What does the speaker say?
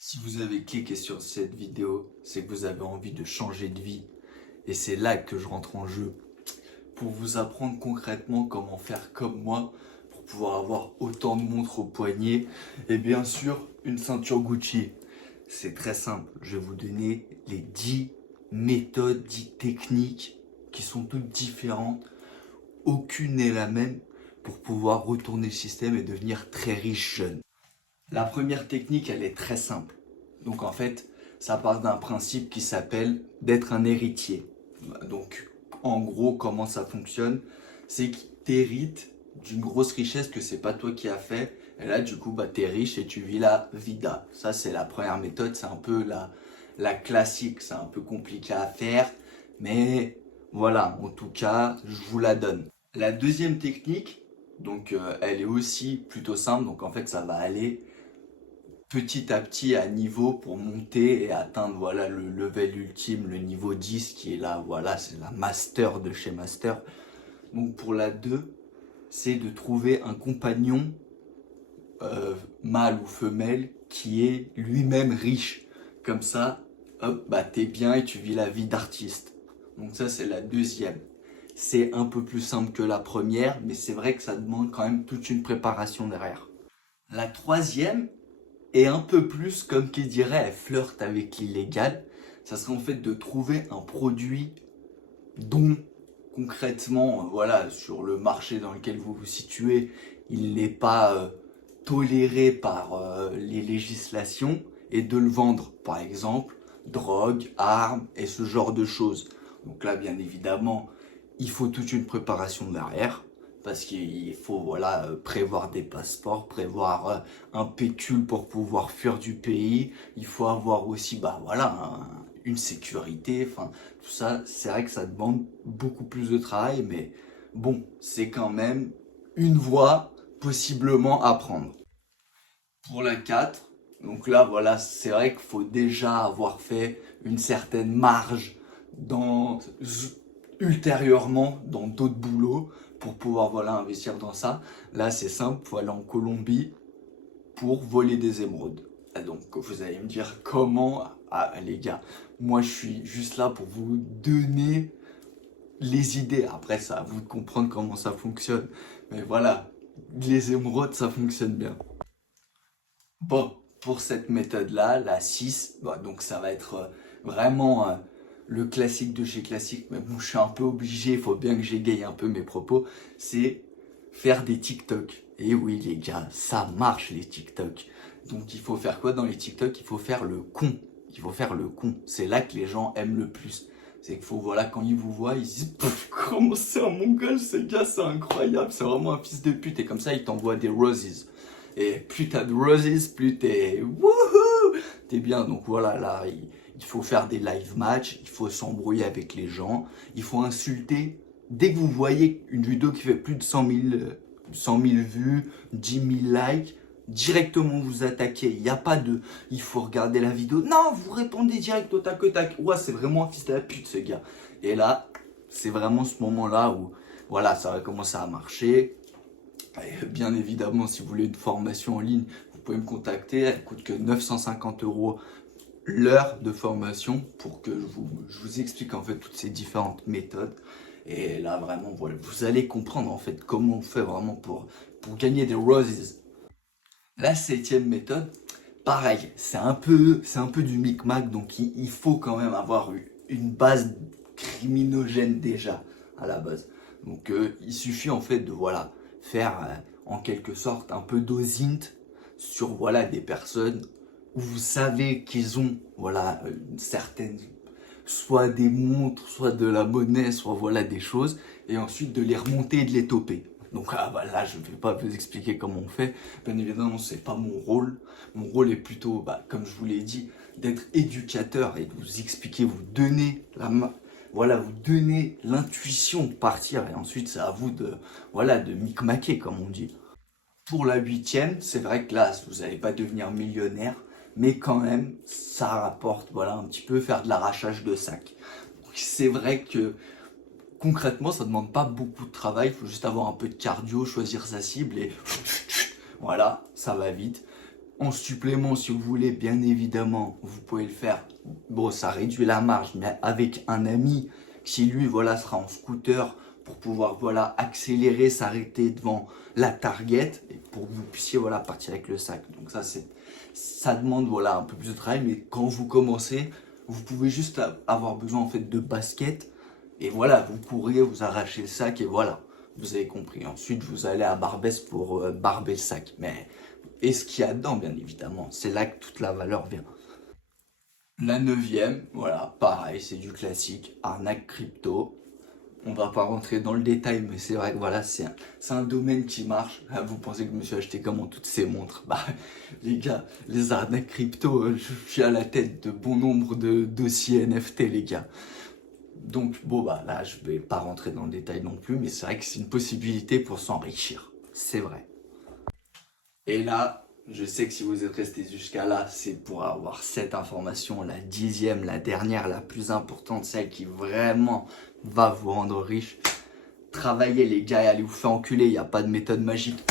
Si vous avez cliqué sur cette vidéo, c'est que vous avez envie de changer de vie. Et c'est là que je rentre en jeu pour vous apprendre concrètement comment faire comme moi pour pouvoir avoir autant de montres au poignet et bien sûr une ceinture Gucci. C'est très simple, je vais vous donner les 10 méthodes, 10 techniques qui sont toutes différentes. Aucune n'est la même pour pouvoir retourner le système et devenir très riche jeune. La première technique, elle est très simple. Donc en fait, ça part d'un principe qui s'appelle d'être un héritier. Donc en gros, comment ça fonctionne, c'est que t'hérites d'une grosse richesse que c'est pas toi qui as fait. Et là, du coup, t'es riche et tu vis la vida. Ça, c'est la première méthode. C'est un peu la classique. C'est un peu compliqué à faire. Mais voilà, en tout cas, je vous la donne. La deuxième technique, donc elle est aussi plutôt simple. Donc en fait, ça va aller petit à petit à niveau pour monter et atteindre voilà le level ultime, le niveau 10 qui est là, voilà, c'est la master de chez master. Donc pour la 2, c'est de trouver un compagnon mâle ou femelle qui est lui-même riche. Comme ça, hop, t'es bien et tu vis la vie d'artiste. Donc ça c'est la deuxième. C'est un peu plus simple que la première, mais c'est vrai que ça demande quand même toute une préparation derrière. La troisième, et un peu plus, comme qui dirait, elle flirte avec l'illégal. Ça serait en fait de trouver un produit dont concrètement, voilà, sur le marché dans lequel vous vous situez, il n'est pas toléré par les législations et de le vendre, par exemple, drogue, armes et ce genre de choses. Donc là, bien évidemment, il faut toute une préparation derrière parce qu'il faut voilà prévoir des passeports, prévoir un pécule pour pouvoir fuir du pays. Il faut avoir aussi voilà une sécurité. Enfin tout ça, c'est vrai que ça demande beaucoup plus de travail, mais bon, c'est quand même une voie possiblement à prendre. Pour la 4, donc là voilà, c'est vrai qu'il faut déjà avoir fait une certaine marge dans ultérieurement dans d'autres boulots pour pouvoir voilà investir dans ça. Là c'est simple, il faut aller en Colombie pour voler des émeraudes. Ah, donc vous allez me dire comment. Ah les gars, moi je suis juste là pour vous donner les idées. Après c'est à vous de comprendre comment ça fonctionne. Mais voilà, les émeraudes ça fonctionne bien. Bon, pour cette méthode-là, la 6, donc ça va être vraiment le classique de chez classique, mais bon, je suis un peu obligé, il faut bien que j'égaye un peu mes propos, c'est faire des TikTok. Et oui les gars, ça marche les TikTok. Donc il faut faire quoi dans les TikTok? Il faut faire le con. Il faut faire le con. C'est là que les gens aiment le plus. C'est qu'il faut, voilà, quand ils vous voient, ils se disent comment c'est un mongol ce gars, c'est incroyable, c'est vraiment un fils de pute. Et comme ça, ils t'envoient des roses. Et plus t'as de roses, plus t'es wouhou, t'es bien. Donc voilà, là, il faut faire des live matchs, il faut s'embrouiller avec les gens, il faut insulter. Dès que vous voyez une vidéo qui fait plus de 100 000 vues, 10 000 likes, directement vous attaquez. Il n'y a pas de il faut regarder la vidéo. Non, vous répondez direct au tac au tac. Ouais, c'est vraiment un fils de la pute ce gars. Et là, c'est vraiment ce moment-là où voilà, ça va commencer à marcher. Et bien évidemment, si vous voulez une formation en ligne, vous pouvez me contacter. Elle coûte que 950 € l'heure de formation pour que je vous explique en fait toutes ces différentes méthodes. Et là, vraiment, voilà, vous allez comprendre en fait comment on fait vraiment pour gagner des roses. La septième méthode, pareil, c'est un peu du micmac, donc il faut quand même avoir une base criminogène déjà à la base. Donc il suffit en fait de voilà faire en quelque sorte un peu d'osint sur voilà des personnes où vous savez qu'ils ont voilà une certaine soit des montres, soit de la monnaie, soit voilà des choses, et ensuite de les remonter et de les toper. Donc là, je ne vais pas vous expliquer comment on fait. Bien évidemment, c'est pas mon rôle. Mon rôle est plutôt, comme je vous l'ai dit, d'être éducateur et de vous expliquer, vous donner voilà, vous donner l'intuition de partir. Et ensuite, c'est à vous de, voilà, de micmaquer, comme on dit. Pour la huitième, c'est vrai que là, vous n'allez pas devenir millionnaire, mais quand même, ça rapporte, voilà, un petit peu faire de l'arrachage de sac. C'est vrai que concrètement, ça ne demande pas beaucoup de travail, il faut juste avoir un peu de cardio, choisir sa cible et voilà, ça va vite. En supplément, si vous voulez, bien évidemment, vous pouvez le faire. Bon, ça réduit la marge, mais avec un ami qui, lui, voilà, sera en scooter pour pouvoir, voilà, accélérer, s'arrêter devant la target et pour que vous puissiez, voilà, partir avec le sac. Donc ça demande, voilà, un peu plus de travail, mais quand vous commencez, vous pouvez juste avoir besoin, en fait, de baskets et voilà, vous courez, vous arrachez le sac et voilà, vous avez compris. Ensuite, vous allez à Barbès pour barber le sac, mais et ce qu'il y a dedans, bien évidemment. C'est là que toute la valeur vient. La neuvième, voilà, pareil, c'est du classique, arnaque crypto. On va pas rentrer dans le détail, mais c'est vrai que voilà, c'est un domaine qui marche. Ah, vous pensez que je me suis acheté comment toutes ces montres? Bah, les gars, les arnaques crypto, je suis à la tête de bon nombre de dossiers NFT, les gars. Donc, bon, bah là, je vais pas rentrer dans le détail non plus, mais c'est vrai que c'est une possibilité pour s'enrichir. C'est vrai. Et là, je sais que si vous êtes resté jusqu'à là, c'est pour avoir cette information, la 10e, la dernière, la plus importante, celle qui vraiment va vous rendre riche. Travaillez les gars et allez vous faire enculer, il n'y a pas de méthode magique.